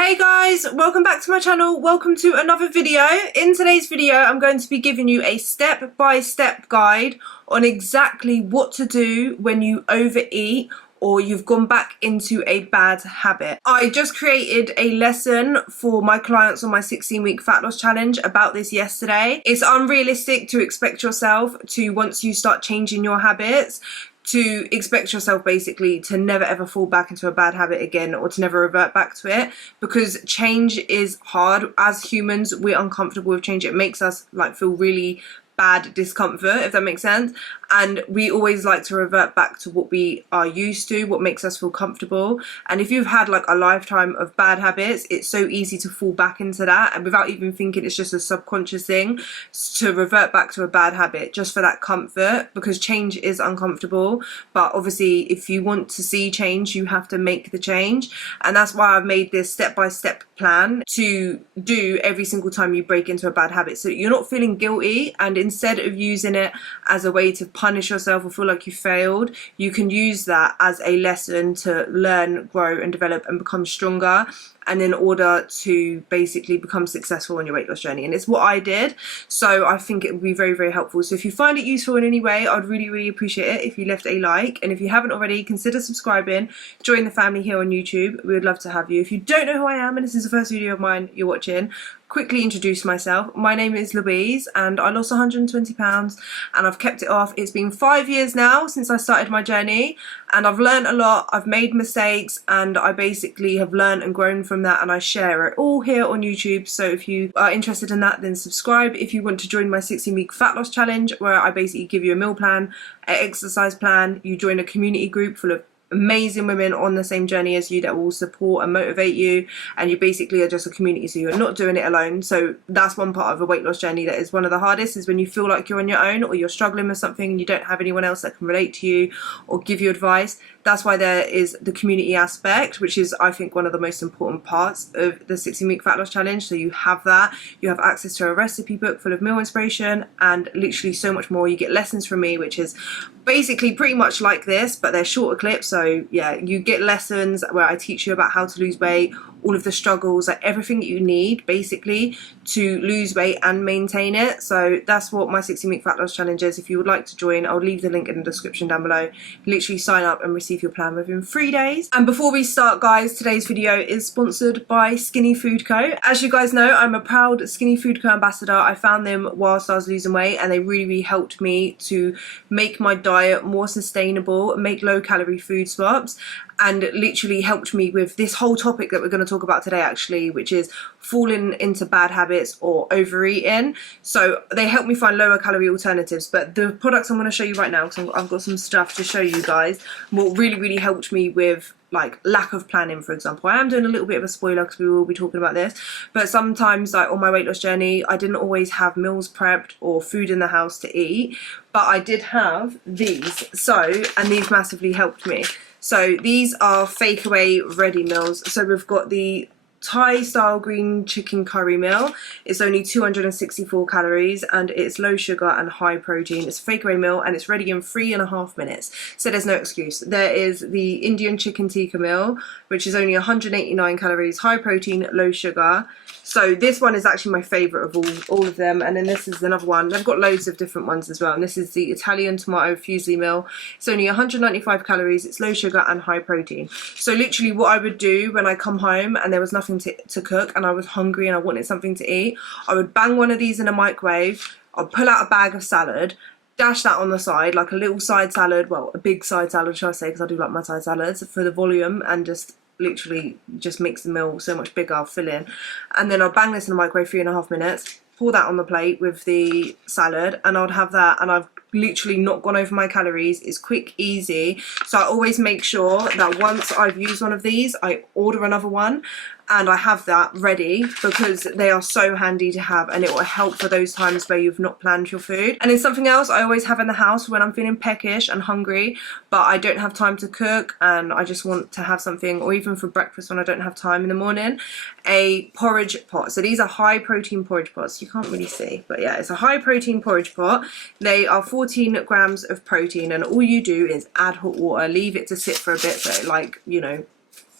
Hey guys, welcome back to my channel. Welcome to another video. In today's video, I'm going to be giving you a step-by-step guide on exactly what to do when you overeat or you've gone back into a bad habit. I just created a lesson for my clients on my 16-week fat loss challenge about this yesterday. It's unrealistic to expect yourself to, once you start changing your habits, to expect yourself basically to never ever fall back into a bad habit again, or to never revert back to it, because change is hard. As humans, we're uncomfortable with change. It makes us like feel really bad discomfort, if that makes sense, and we always like to revert back to what we are used to, what makes us feel comfortable. And if you've had like a lifetime of bad habits, it's so easy to fall back into that, and without even thinking, it's just a subconscious thing to revert back to a bad habit just for that comfort, because change is uncomfortable. But obviously if you want to see change, you have to make the change, and that's why I've made this step-by-step plan to do every single time you break into a bad habit, so you're not feeling guilty. And instead of using it as a way to punish yourself or feel like you failed, you can use that as a lesson to learn, grow and develop and become stronger, and in order to basically become successful on your weight loss journey. And it's what I did, so I think it would be very, very helpful. So if you find it useful in any way, I'd really, really appreciate it if you left a like, and if you haven't already, consider subscribing, join the family here on YouTube. We would love to have you. If you don't know who I am and this is the first video of mine you're watching, quickly introduce myself. My name is Louise and I lost 120 pounds and I've kept it off. It's been 5 years now since I started my journey, and I've learned a lot. I've made mistakes and I basically have learned and grown from that, and I share it all here on YouTube. So if you are interested in that, then subscribe. If you want to join my 16-week fat loss challenge, where I basically give you a meal plan, an exercise plan, you join a community group full of amazing women on the same journey as you that will support and motivate you, and you basically are just a community, so you're not doing it alone. So that's one part of a weight loss journey that is one of the hardest, is when you feel like you're on your own or you're struggling with something and you don't have anyone else that can relate to you or give you advice. That's why there is the community aspect, which is, I think, one of the most important parts of the 16-week fat loss challenge. So you have that, you have access to a recipe book full of meal inspiration and literally so much more. You get lessons from me, which is basically pretty much like this, but they're shorter clips. So yeah, you get lessons where I teach you about how to lose weight, all of the struggles, like everything that you need basically to lose weight and maintain it. So that's what my 16-week fat loss challenge is. If you would like to join, I'll leave the link in the description down below. Literally sign up and receive your plan within 3 days. And before we start, guys, today's video is sponsored by Skinny Food Co. As you guys know, I'm a proud Skinny Food Co ambassador. I found them whilst I was losing weight, and they really, really helped me to make my diet more sustainable, make low calorie food swaps, and literally helped me with this whole topic that we're going to talk about today, actually, which is falling into bad habits or overeating. So they helped me find lower calorie alternatives. But the products I'm going to show you right now, because I've got some stuff to show you guys, what really, really helped me with like lack of planning, for example. I am doing a little bit of a spoiler because we will be talking about this, but sometimes, like on my weight loss journey, I didn't always have meals prepped or food in the house to eat, but I did have these. So, and these massively helped me. So these are fake away ready meals. So we've got the Thai style green chicken curry meal. It's only 264 calories and it's low sugar and high protein. It's a fake away meal and it's ready in 3.5 minutes. So there's no excuse. There is the Indian chicken tikka meal, which is only 189 calories, high protein, low sugar. So this one is actually my favourite of all of them. And then this is another one. They've got loads of different ones as well. And this is the Italian tomato fusilli meal. It's only 195 calories. It's low sugar and high protein. So literally what I would do when I come home and there was nothing to cook and I was hungry and I wanted something to eat, I would bang one of these in a microwave. I'll pull out a bag of salad, dash that on the side, like a little side salad, well, a big side salad, shall I say, because I do like my side salads for the volume, and just literally just makes the meal so much bigger, filling. And then I'll bang this in the microwave 3.5 minutes, pour that on the plate with the salad, and I'd have that, and I've literally not gone over my calories. It's quick, easy. So I always make sure that once I've used one of these, I order another one and I have that ready, because they are so handy to have, and it will help for those times where you've not planned your food. And then something else I always have in the house when I'm feeling peckish and hungry, but I don't have time to cook and I just want to have something, or even for breakfast when I don't have time in the morning, a porridge pot. So these are high protein porridge pots. You can't really see, but yeah, it's a high protein porridge pot. They are 14 grams of protein, and all you do is add hot water, leave it to sit for a bit, so like, you know,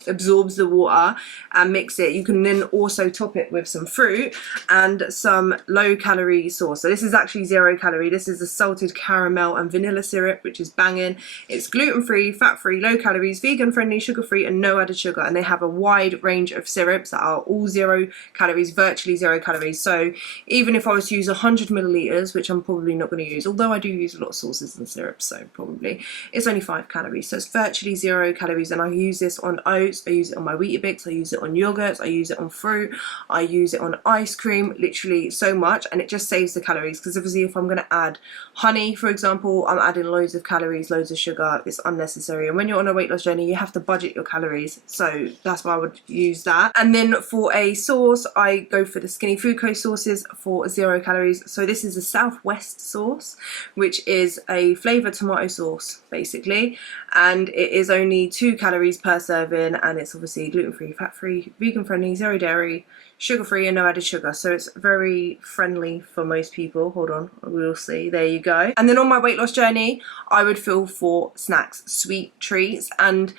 absorbs the water, and mix it. You can then also top it with some fruit and some low calorie sauce. So this is actually 0 calorie. This is a salted caramel and vanilla syrup, which is banging. It's gluten free, fat free, low calories, vegan friendly, sugar free, and no added sugar. And they have a wide range of syrups that are all 0 calories, virtually 0 calories. So even if I was to use 100 milliliters, which I'm probably not going to use, although I do use a lot of sauces and syrups, so probably, it's only 5 calories. So it's virtually 0 calories. And I use this on oats, I use it on my Weetabix, I use it on yogurts, I use it on fruit, I use it on ice cream, literally so much, and it just saves the calories. Because obviously if I'm going to add honey, for example, I'm adding loads of calories, loads of sugar. It's unnecessary. And when you're on a weight loss journey, you have to budget your calories, so that's why I would use that. And then for a sauce, I go for the Skinny Food Co sauces for 0 calories. So this is a Southwest sauce, which is a flavoured tomato sauce basically, and it is only 2 calories per serving, and it's obviously gluten-free, fat-free, vegan-friendly, 0 dairy, sugar-free, and no added sugar. So it's very friendly for most people. Hold on, we'll see. There you go. And then on my weight loss journey, I would feel for snacks, sweet treats, and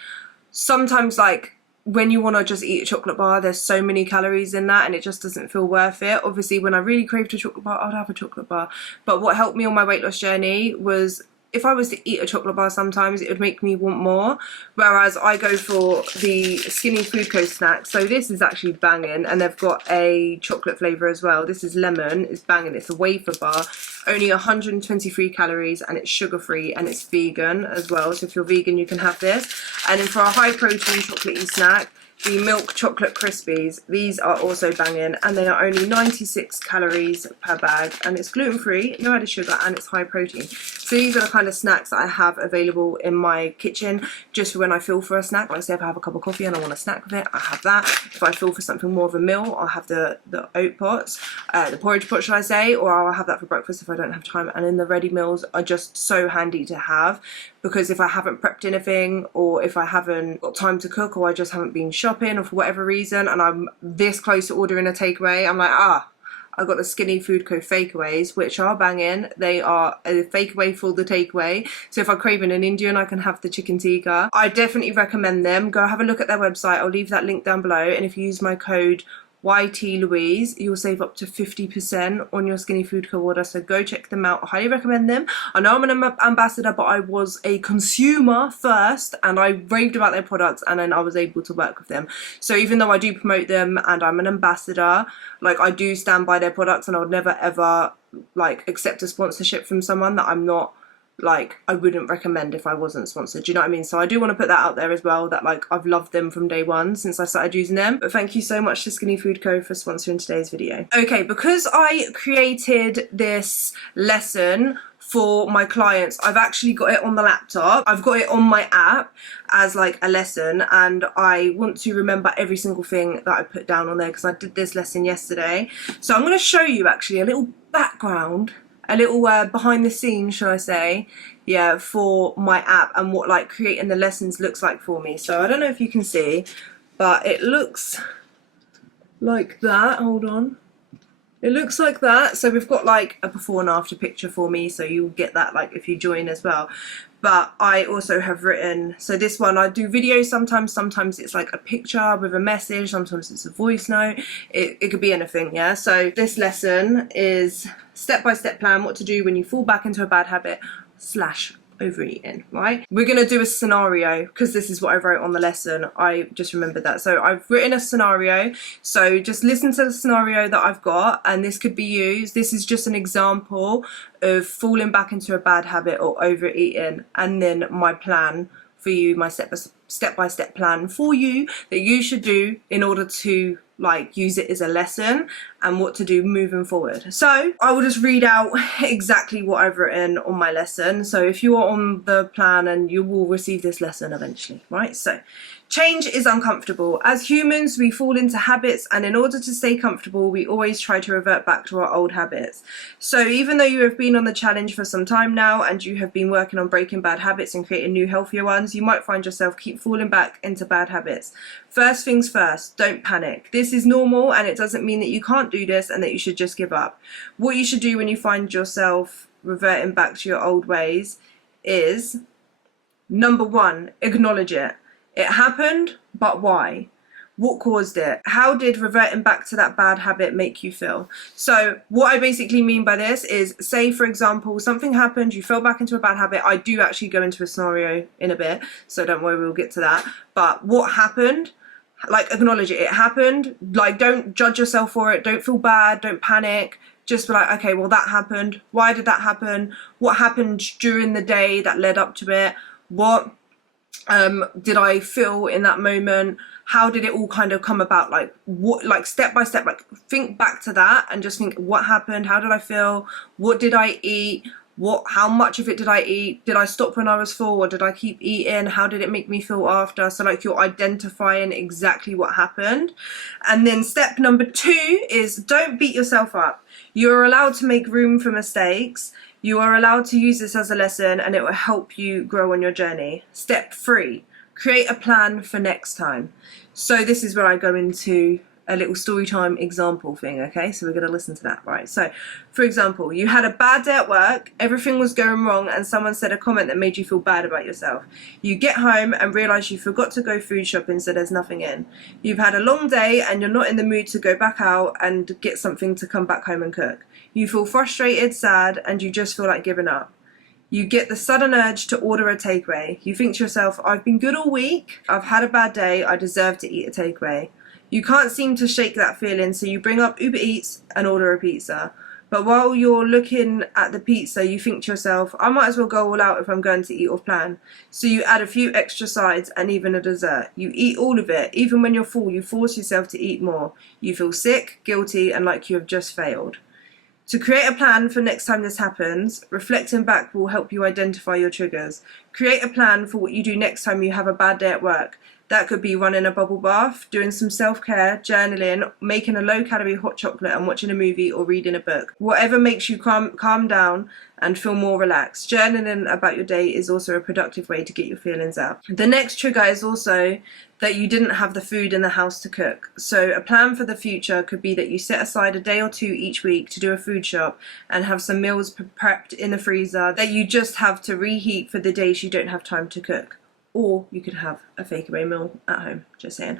sometimes like when you want to just eat a chocolate bar, there's so many calories in that and it just doesn't feel worth it. Obviously when I really craved a chocolate bar, I'd have a chocolate bar. But what helped me on my weight loss journey was, if I was to eat a chocolate bar sometimes, it would make me want more. Whereas I go for the Skinny Food Co snack. So this is actually banging, and they've got a chocolate flavour as well. This is lemon, it's banging. It's a wafer bar, only 123 calories, and it's sugar free and it's vegan as well. So if you're vegan, you can have this. And then for a high protein chocolatey snack, the milk chocolate crispies, these are also banging, and they are only 96 calories per bag, and it's gluten free, no added sugar, and it's high protein. So these are the kind of snacks that I have available in my kitchen just for when I feel for a snack. Like say if I have a cup of coffee and I want a snack with it, I have that. If I feel for something more of a meal, I'll have the oat pots, the porridge pot should I say, or I'll have that for breakfast if I don't have time. And then the ready meals are just so handy to have, because if I haven't prepped anything, or if I haven't got time to cook, or I just haven't been shopping, or for whatever reason, and I'm this close to ordering a takeaway, I'm like, I got the Skinny Food Co fakeaways, which are banging. They are a fakeaway for the takeaway. So if I'm craving an Indian, I can have the chicken tikka. I definitely recommend them. Go have a look at their website. I'll leave that link down below. And if you use my code YT Louise, you'll save up to 50% on your Skinny Food Co order, so go check them out. I highly recommend them. I know I'm an ambassador, but I was a consumer first, and I raved about their products, and then I was able to work with them. So even though I do promote them and I'm an ambassador, like I do stand by their products, and I would never ever like accept a sponsorship from someone that I'm not, like, I wouldn't recommend if I wasn't sponsored. Do you know what I mean? So I do want to put that out there as well, that like I've loved them from day one since I started using them. But thank you so much to Skinny Food Co for sponsoring today's video. Okay, because I created this lesson for my clients, I've actually got it on the laptop. I've got it on my app as like a lesson, and I want to remember every single thing that I put down on there because I did this lesson yesterday. So I'm going to show you actually a little background, a little behind the scenes, should I say, yeah, for my app and what like creating the lessons looks like for me. So I don't know if you can see, but it looks like that. Hold on. It looks like that. So we've got like a before and after picture for me, so you'll get that like if you join as well. But I also have written, so this one I do videos sometimes it's like a picture with a message, sometimes it's a voice note, it could be anything, yeah. So this lesson is step-by-step plan, what to do when you fall back into a bad habit / overeating, right? We're gonna do a scenario because this is what I wrote on the lesson. I just remembered that. So I've written a scenario, so just listen to the scenario that I've got, and this could be used. This is just an example of falling back into a bad habit or overeating, and then my plan for you, my step-by-step plan for you that you should do in order to like use it as a lesson and what to do moving forward. So I will just read out exactly what I've written on my lesson. So if you are on the plan, and you will receive this lesson eventually, right? So change is uncomfortable. As humans, we fall into habits, and in order to stay comfortable, we always try to revert back to our old habits. So even though you have been on the challenge for some time now, and you have been working on breaking bad habits and creating new healthier ones, you might find yourself keep falling back into bad habits. First things first, don't panic. This is normal, and it doesn't mean that you can't do this and that you should just give up. What you should do when you find yourself reverting back to your old ways is, number one, acknowledge it. It happened, but why? What caused it? How did reverting back to that bad habit make you feel? So what I basically mean by this is, say for example, something happened, you fell back into a bad habit. I do actually go into a scenario in a bit, so don't worry, we'll get to that. But what happened? Like, acknowledge it happened. Like, don't judge yourself for it. Don't feel bad. Don't panic. Just be like, okay, well, that happened. Why did that happen? What happened during the day that led up to it? What did I feel in that moment? How did it all kind of come about? Like, what, like step by step, like think back to that and just think, what happened? How did I feel? What did I eat? How much of it did I eat? Did I stop when I was full, or did I keep eating? How did it make me feel after? So like, you're identifying exactly what happened. And then step number 2 is, don't beat yourself up. You're allowed to make room for mistakes. You are allowed to use this as a lesson, and it will help you grow on your journey. Step 3, create a plan for next time. So this is where I go into a little story time example thing, okay? So we're going to listen to that, right? So, for example, you had a bad day at work, everything was going wrong, and someone said a comment that made you feel bad about yourself. You get home and realise you forgot to go food shopping, so there's nothing in. You've had a long day and you're not in the mood to go back out and get something to come back home and cook. You feel frustrated, sad, and you just feel like giving up. You get the sudden urge to order a takeaway. You think to yourself, I've been good all week, I've had a bad day, I deserve to eat a takeaway. You can't seem to shake that feeling, so you bring up Uber Eats and order a pizza. But while you're looking at the pizza, you think to yourself, I might as well go all out if I'm going to eat off plan. So you add a few extra sides and even a dessert. You eat all of it. Even when you're full, you force yourself to eat more. You feel sick, guilty, and like you have just failed. To create a plan for next time this happens, reflecting back will help you identify your triggers. Create a plan for what you do next time you have a bad day at work. That could be running a bubble bath, doing some self-care, journaling, making a low-calorie hot chocolate and watching a movie or reading a book. Whatever makes you calm down and feel more relaxed. Journaling about your day is also a productive way to get your feelings out. The next trigger is also that you didn't have the food in the house to cook. So a plan for the future could be that you set aside a day or 2 each week to do a food shop and have some meals prepped in the freezer that you just have to reheat for the days you don't have time to cook. Or you could have a takeaway meal at home, just saying.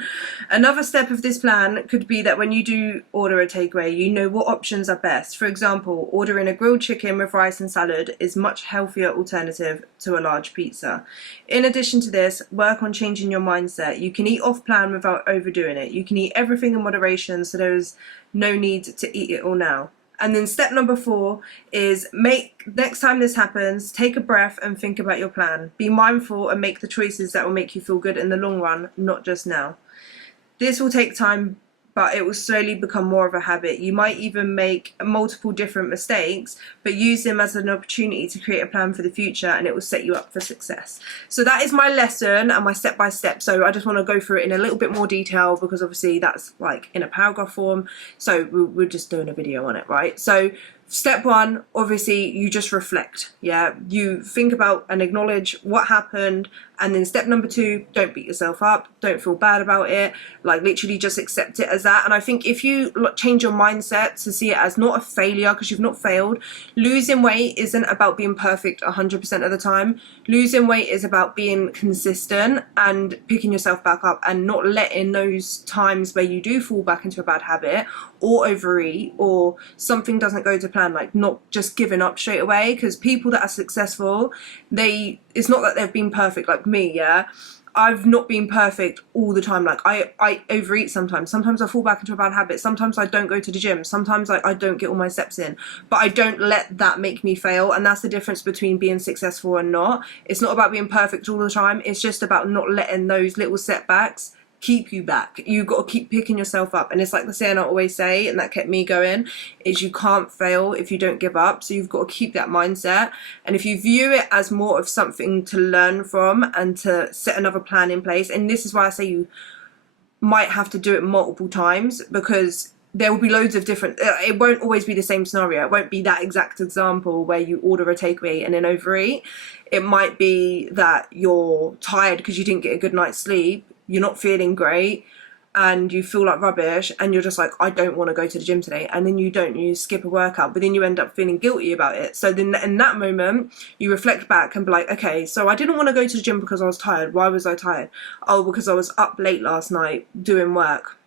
Another step of this plan could be that when you do order a takeaway, you know what options are best. For example, ordering a grilled chicken with rice and salad is much healthier alternative to a large pizza. In addition to this, work on changing your mindset. You can eat off plan without overdoing it. You can eat everything in moderation, so there is no need to eat it all now. And then step number 4 is next time this happens, take a breath and think about your plan. Be mindful and make the choices that will make you feel good in the long run, not just now. This will take time, but it will slowly become more of a habit. You might even make multiple different mistakes, but use them as an opportunity to create a plan for the future, and it will set you up for success. So that is my lesson and my step-by-step. So I just want to go through it in a little bit more detail, because obviously that's like in a paragraph form. So we're just doing a video on it, right? So step 1, obviously you just reflect. Yeah, you think about and acknowledge what happened. And then step number 2, don't beat yourself up, don't feel bad about it, like literally just accept it as that. And I think if you change your mindset to see it as not a failure, because you've not failed. Losing weight isn't about being perfect 100% of the time. Losing weight is about being consistent and picking yourself back up, and not letting those times where you do fall back into a bad habit or overeat or something doesn't go to plan, like not just giving up straight away. Because people that are successful, it's not that they've been perfect like me, yeah. I've not been perfect all the time. Like I overeat sometimes I fall back into a bad habit, sometimes I don't go to the gym, sometimes I don't get all my steps in, but I don't let that make me fail. And that's the difference between being successful and not. It's not about being perfect all the time, it's just about not letting those little setbacks keep you back. You've got to keep picking yourself up. And it's like the saying I always say, and that kept me going, is you can't fail if you don't give up. So you've got to keep that mindset. And if you view it as more of something to learn from and to set another plan in place, and this is why I say you might have to do it multiple times, because there will be loads of different, it won't always be the same scenario. It won't be that exact example where you order a takeaway and then overeat. It might be that you're tired because you didn't get a good night's sleep, you're not feeling great, and you feel like rubbish and you're just like, I don't want to go to the gym today, and then you skip a workout, but then you end up feeling guilty about it. So then in that moment you reflect back and be like, okay, so I didn't want to go to the gym because I was tired. Why was I tired? Oh, because I was up late last night doing work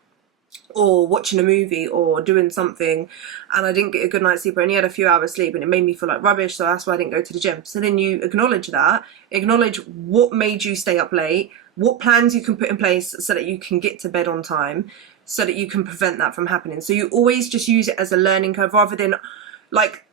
or watching a movie or doing something, and I didn't get a good night's sleep, I only had a few hours sleep, and it made me feel like rubbish, so that's why I didn't go to the gym. So then you acknowledge that, acknowledge what made you stay up late, what plans you can put in place so that you can get to bed on time, so that you can prevent that from happening. So you always just use it as a learning curve, rather than like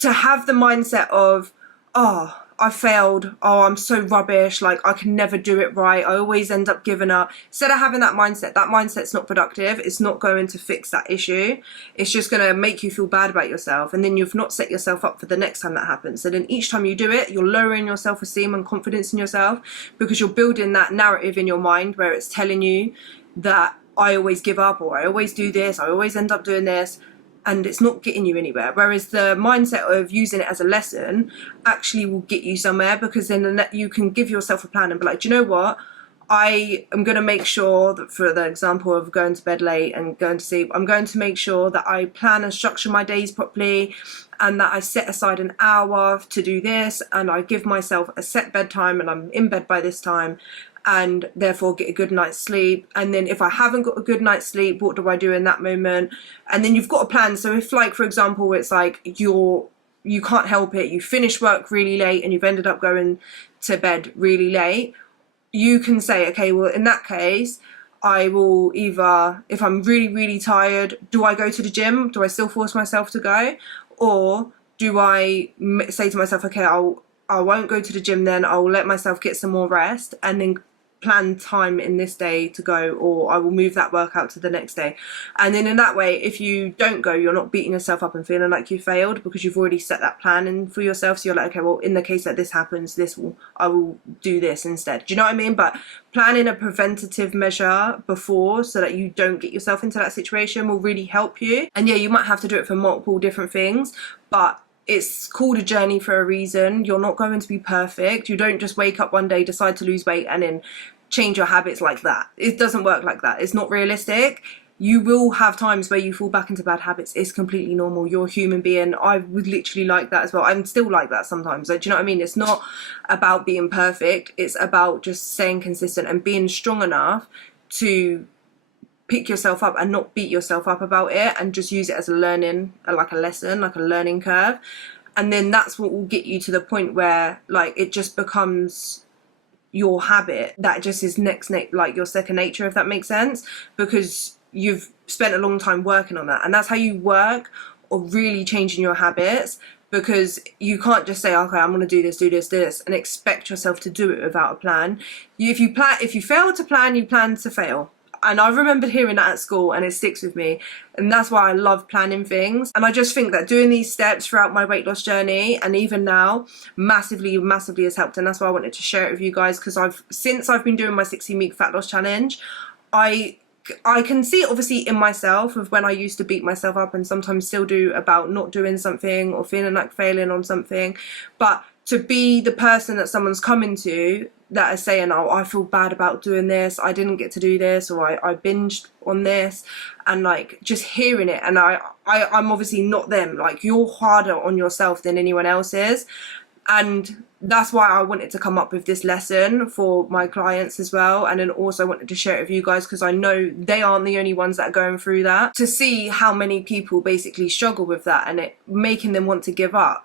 to have the mindset of, oh, I failed, oh, I'm so rubbish, like I can never do it right, I always end up giving up. Instead of having that mindset's not productive. It's not going to fix that issue. It's just going to make you feel bad about yourself, and then you've not set yourself up for the next time that happens. So then each time you do it, you're lowering your self-esteem and confidence in yourself, because you're building that narrative in your mind where it's telling you that I always give up, or I always do this, I always end up doing this, and it's not getting you anywhere. Whereas the mindset of using it as a lesson actually will get you somewhere, because then you can give yourself a plan and be like, do you know what? I am going to make sure that, for the example of going to bed late and going to sleep, I'm going to make sure that I plan and structure my days properly, and that I set aside an hour to do this, and I give myself a set bedtime, and I'm in bed by this time, and therefore get a good night's sleep. And then if I haven't got a good night's sleep, what do I do in that moment? And then you've got a plan. So if, like, for example, it's like you can't help it, you finish work really late and you've ended up going to bed really late, you can say, okay, well, in that case, I will either, if I'm really, really tired, do I go to the gym? Do I still force myself to go? Or do I say to myself, okay, I won't go to the gym then, I'll let myself get some more rest, and then plan time in this day to go, or I will move that workout to the next day. And then in that way, if you don't go, you're not beating yourself up and feeling like you failed, because you've already set that plan in for yourself. So you're like, okay, well, in the case that this happens, I will do this instead. Do you know what I mean? But planning a preventative measure before, so that you don't get yourself into that situation, will really help you. And yeah, you might have to do it for multiple different things, but it's called a journey for a reason. You're not going to be perfect. You don't just wake up one day, decide to lose weight, and then change your habits like that. It doesn't work like that. It's not realistic. You will have times where you fall back into bad habits. It's completely normal. You're a human being. I would literally like that as well. I'm still like that sometimes. Like, do you know what I mean? It's not about being perfect. It's about just staying consistent and being strong enough to pick yourself up and not beat yourself up about it, and just use it as a learning, like a lesson, like a learning curve. And then that's what will get you to the point where, like, it just becomes your habit, that just is like your second nature, if that makes sense, because you've spent a long time working on that. And that's how you work or really changing your habits, because you can't just say, okay, I'm going to do this and expect yourself to do it without a plan. If you fail to plan, you plan to fail. And I remember hearing that at school, and it sticks with me, and that's why I love planning things. And I just think that doing these steps throughout my weight loss journey, and even now, massively has helped. And that's why I wanted to share it with you guys, because since I've been doing my 16-week fat loss challenge, I can see it obviously in myself, of when I used to beat myself up, and sometimes still do, about not doing something or feeling like failing on something. But to be the person that someone's coming to that is saying, oh, I feel bad about doing this, I didn't get to do this, or I binged on this, and like just hearing it, and I'm obviously not them. Like, you're harder on yourself than anyone else is. And that's why I wanted to come up with this lesson for my clients as well. And then also wanted to share it with you guys, because I know they aren't the only ones that are going through that. To see how many people basically struggle with that, and it making them want to give up.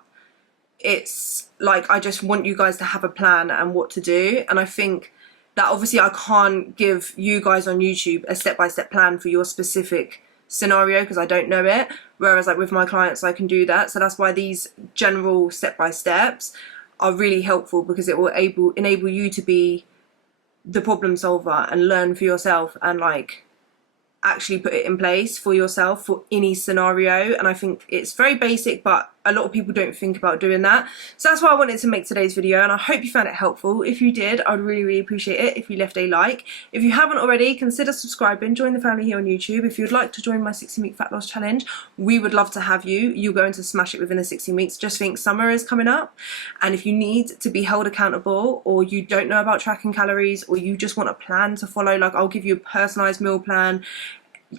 It's like, I just want you guys to have a plan and what to do. And I think that obviously I can't give you guys on YouTube a step-by-step plan for your specific scenario, because I don't know it. Whereas like with my clients, I can do that. So that's why these general step-by-steps are really helpful, because it will enable you to be the problem solver and learn for yourself, and like actually put it in place for yourself for any scenario. And I think it's very basic, but a lot of people don't think about doing that. So that's why I wanted to make today's video, and I hope you found it helpful. If you did, I'd really appreciate it if you left a like. If you haven't already, consider subscribing, join the family here on YouTube. If you'd like to join my 16-week fat loss challenge, we would love to have you. You're going to smash it within the 16 weeks. Just think summer is coming up, and if you need to be held accountable, or you don't know about tracking calories, or you just want a plan to follow, like I'll give you a personalized meal plan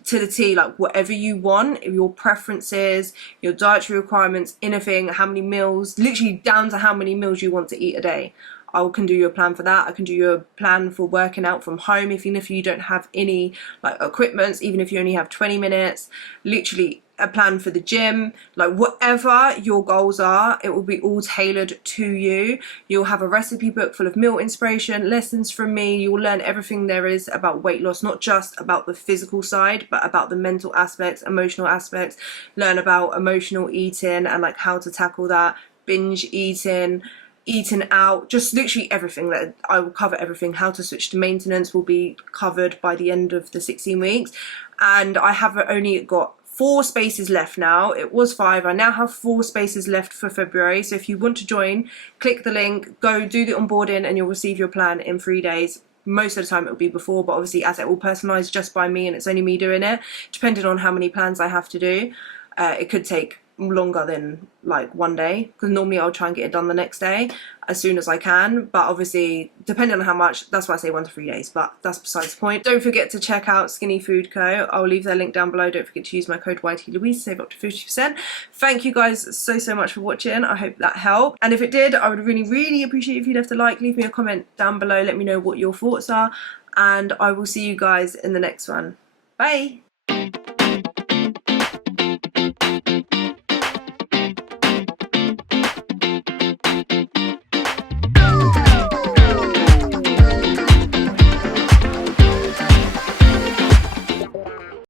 to the T, like whatever you want, your preferences, your dietary requirements, anything, how many meals, literally down to how many meals you want to eat a day. I can do you a plan for that. I can do you a plan for working out from home, even if you don't have any like equipment, even if you only have 20 minutes, literally a plan for the gym, like whatever your goals are, it will be all tailored to you. You'll have a recipe book full of meal inspiration, lessons from me. You'll learn everything there is about weight loss, not just about the physical side, but about the mental aspects, emotional aspects. Learn about emotional eating and like how to tackle that, binge eating, eating out, just literally everything. That I will cover everything. How to switch to maintenance will be covered by the end of the 16 weeks. And I have only got 4 spaces left now. It was 5. I now have 4 spaces left for February. So if you want to join, click the link, go do the onboarding, and you'll receive your plan in 3 days. Most of the time it will be before, but obviously as it will personalise just by me and it's only me doing it, depending on how many plans I have to do, it could take longer than like 1 day, because normally I'll try and get it done the next day as soon as I can, but obviously depending on how much, that's why I say 1 to 3 days, but that's besides the point. Don't forget to check out Skinny Food Co. I'll leave their link down below. Don't forget to use my code YTLouise to save up to 50%. Thank you guys so much for watching. I hope that helped, and if it did, I would really appreciate if you left a like, leave me a comment down below, let me know what your thoughts are, and I will see you guys in the next one. Bye.